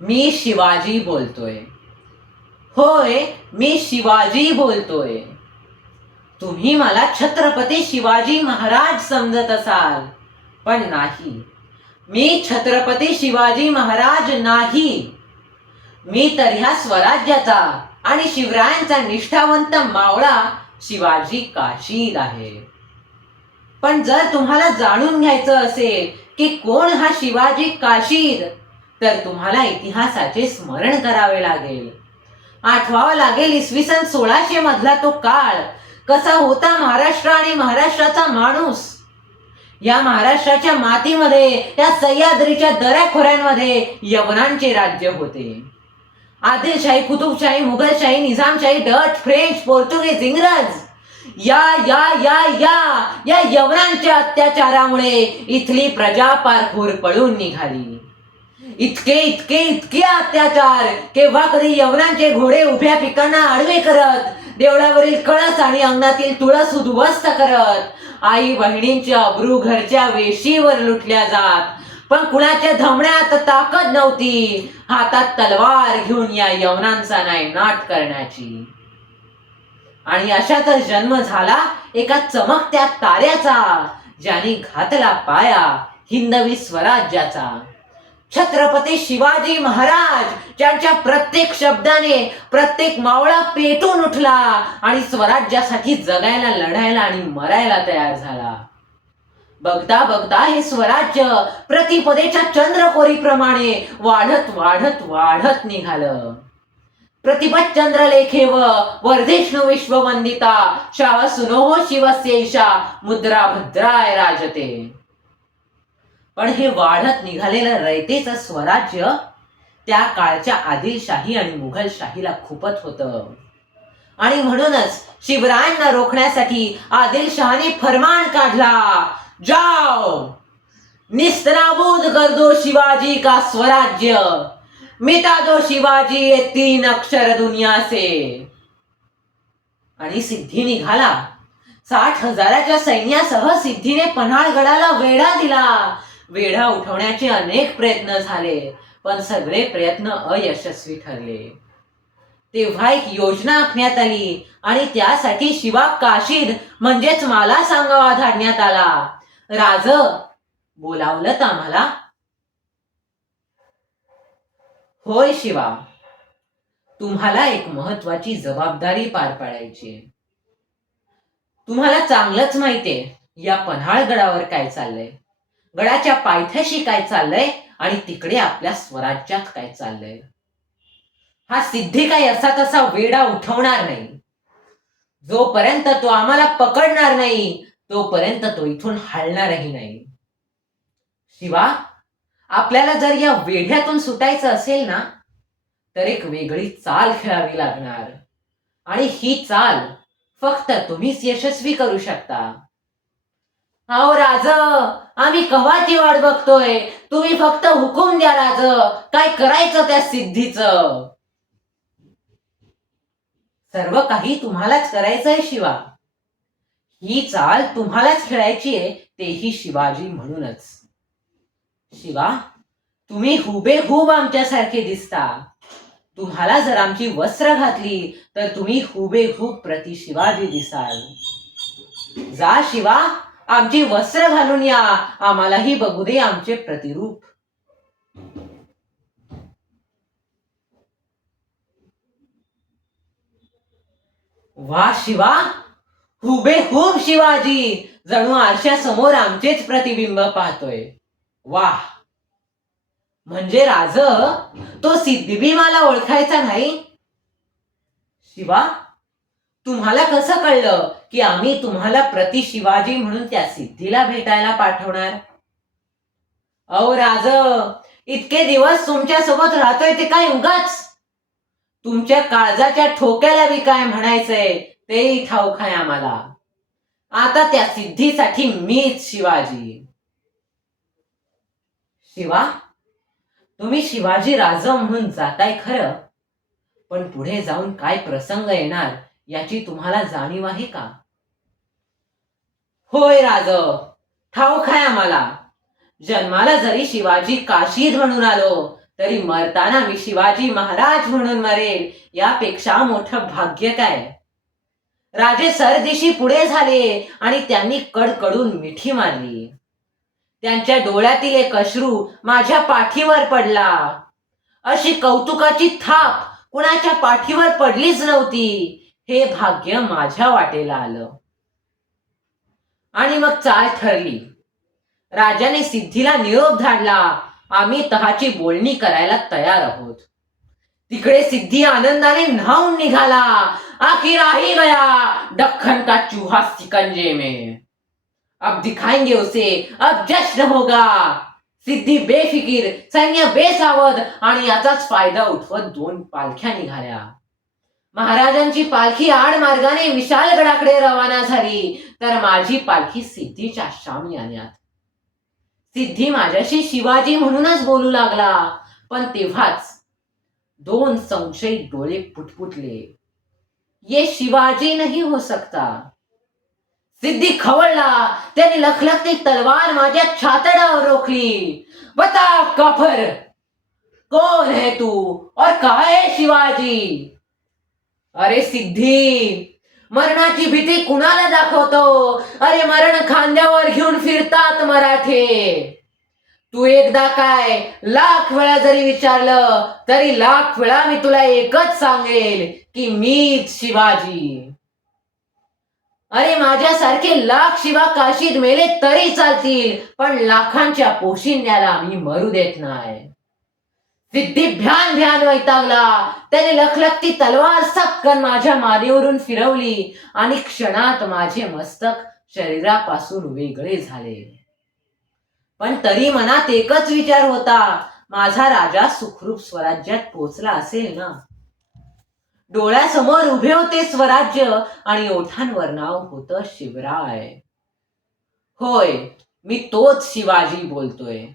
मी शिवाजी बोलतोय. होय, मी शिवाजी बोलतोय. तुम्ही मला छत्रपती शिवाजी महाराज समजत असाल, पण नाही. मी छत्रपती शिवाजी महाराज नाही. मी तर ह्या स्वराज्याचा आणि शिवरायांचा निष्ठावंत मावळा शिवाजी काशीद आहे. पण जर तुम्हाला जाणून घ्यायचं असेल की कोण हा शिवाजी काशीद, तर तुम्हाला इतिहासाचे स्मरण करावे लागेल. आठवावा लागेल इसवी सन 1600 मधला तो काळ. कसा होता महाराष्ट्र आणि महाराष्ट्राचा माणूस. या महाराष्ट्राच्या मातीमध्ये, या सह्याद्रीच्या दऱ्याखोऱ्यांमध्ये यवनांचे राज्य होते. आदिलशाही, कुतुबशाही, मुघलशाही, निजामशाही, डच, फ्रेंच, पोर्तुगीज, इंग्रज या या या या या यवनांच्या अत्याचारामुळे इथली प्रजा पार पळून निघाली. इतके इतके इतके अत्याचार, केव्हा कधी यवनांचे घोडे उभ्या पिकांना आडवे करत, देवळावरील कळस आणि अंगणातील तुळस उद्ध्वस्त करत, आई बहिणींच्या अब्रू घरच्या वेशीवर लुटल्या जात. पण कुणाच्या धमण्यात ताकद नव्हती हातात तलवार घेऊन या यवनांचा नायनाट करण्याची. आणि अशातच जन्म झाला एका चमकत्या ताऱ्याचा, ज्याने घातला पाया हिंदवी स्वराज्याचा. छत्रपती शिवाजी महाराज, ज्यांच्या प्रत्येक शब्दाने प्रत्येक मावळा पेटून उठला आणि स्वराज्यासाठी जगायला, लढायला आणि मरायला तयार झाला. बघता बघता हे स्वराज्य प्रतिपदेच्या चंद्रकोरीप्रमाणे वाढत वाढत वाढत निघालं. प्रतिपद चंद्रलेखेव वर्धिष्णू विश्ववंदिता श्रावसुनो शिवस्यैषा मुद्रा भद्राय राजते. पण हे वाढत निघालेलं रयतेचं स्वराज्य त्या काळच्या आदिलशाही आणि मुघलशाहीला खुपत होतं. आणि म्हणूनच शिवरायांना रोखण्यासाठी आदिलशहाने फरमान काढला, जाओ निस्तनाबूद कर दो शिवाजी का स्वराज्य, मिटा दो शिवाजी ये 3 अक्षर दुनिया से. आणि सिद्धी निघाला. 60,000च्या सैन्यासह सिद्धीने पन्हाळगडाला वेढा दिला. वेढा उठवण्याचे अनेक प्रयत्न झाले, पण सगळे प्रयत्न अयशस्वी ठरले. तेव्हा एक योजना आखण्यात आली आणि त्यासाठी शिवा काशीद म्हणजेच मला सांगावा धाडण्यात आला. राज, बोलावलं आम्हाला? होय शिवा, तुम्हाला एक महत्वाची जबाबदारी पार पाडायची. तुम्हाला चांगलंच माहितीये या पन्हाळगडावर काय चाललंय, गडाच्या पायथ्याशी काय चाललंय आणि तिकडे आपल्या स्वराज्यात काय चाललंय. हा सिद्धी काही असा तसा वेडा उठवणार नाही. जोपर्यंत तो आम्हाला पकडणार नाही तोपर्यंत तो इथून हलणारही नाही. शिवा, आपल्याला जर या वेढ्यातून सुटायचं असेल ना, तर एक वेगळी चाल खेळावी लागणार. आणि ही चाल फक्त तुम्हीच यशस्वी करू शकता. अहो राज, आम्ही कवाची वाट बघतोय. तुम्ही फक्त हुकूम द्या राज, काय करायचं त्या सिद्धीचं. सर्व काही तुम्हालाच करायचंय शिवा. ही चाल तुम्हालाच खेळायची आहे, तेही शिवाजी म्हणूनच. शिवा, तुम्ही हुबेहूब आमच्यासारखे दिसता. तुम्हाला जर आमची वस्त्र घातली तर तुम्ही हुबेहूब प्रति शिवाजी दिसाल. जा शिवा, आमची वस्त्र घालून या, आम्हालाही बघू दे आमचे प्रतिरूप. वा शिवा, हुबेहूब शिवाजी, जणू आरशासमोर आमचेच प्रतिबिंब पाहतोय. वाह, म्हणजे राज, तो सिद्धी मला ओळखायचा नाही. शिवा, तुम्हाला कसं कळलं की आम्ही तुम्हाला प्रति शिवाजी म्हणून त्या सिद्धीला भेटायला पाठवणार. अहो राज, इतके दिवस तुमच्या सोबत राहतोय ते काय उगाच. तुमच्या काळजाच्या ठोक्याला बी काय म्हणायचंय तेही ठाऊक आहे आम्हाला. आता त्या सिद्धीसाठी मीच शिवाजी. शिवा, तुम्ही शिवाजी राज म्हणून जाताय खरं, पण पुढे जाऊन काय प्रसंग येणार याची तुम्हाला जाणीव आहे का. होय राज, ठाऊक आहे आम्हाला. जन्माला जरी शिवाजी काशीद म्हणून आलो तरी मरताना मी शिवाजी महाराज म्हणून मरेल यापेक्षा मोठं भाग्य काय. राजे सरदिशी पुढे झाले आणि त्यांनी कडकडून मिठी मारली. त्यांच्या डोळ्यातील एक अश्रू माझ्या पाठीवर पडला. अशी कौतुकाची थाप कुणाच्या पाठीवर पडलीच नव्हती. हे भाग्य माझ्या वाटेला आलं. आणि मग चाल ठरली. राजाने सिद्धीला निरोप धाडला. आम्ही तहाची बोलणी करायला तयार आहोत. तिकडे सिद्धी आनंदाने न्हाऊन निघाला. आखिर आ ही गया दख्खन का चूहा सिकंजे में, अब दिखाएंगे उसे, अब जश्न होगा. सिद्धी बेफिकीर, सैन्य बेसावध आणि याचाच फायदा उठवत 2 पालख्या निघाल्या. महाराजांची पालखी आडमार्गाने विशालगडाकडे रवाना झाली, तर माझी पालखी सिद्धीच्या शामियान्यात. सिद्धी माझ्याशी शिवाजी म्हणूनच बोलू लागला, पण तेव्हाच 2 संशयित डोळे पुटपुटले. ये शिवाजी नहीं हो सकता. सिद्धी खवळला. त्याने लखलखती तलवार माझ्या छातडावर रोखली. बता काफर, कौन है तू और कहा है शिवाजी. अरे सिद्धी, मरणाची भीती कुणाला दाखवतो. अरे मरण खांद्यावर घेऊन फिरतात मराठे. तू एकदा काय 1,00,000 वेळा जरी विचारलं तरी 1,00,000 वेळा मी तुला एकच सांगेल की मीच शिवाजी. अरे माझ्यासारखे 1,00,000 शिवा काशीत मेले तरी चालतील, पण लाखांच्या पोशिंद्याला मी मरू देत नाही. सिद्धी भ्यान भ्यान वैतागला. त्याने लखलखती तलवार सक्कन माझ्या मानेवरून फिरवली आणि क्षणात माझे मस्तक शरीरापासून वेगळे झाले. पण तरी मनात एकच विचार होता, माझा राजा सुखरूप स्वराज्यात पोचला असेल ना. डोळ्यासमोर उभे होते स्वराज्य आणि ओठांवर नाव होतं शिवराय. होय, मी तोच शिवाजी बोलतोय.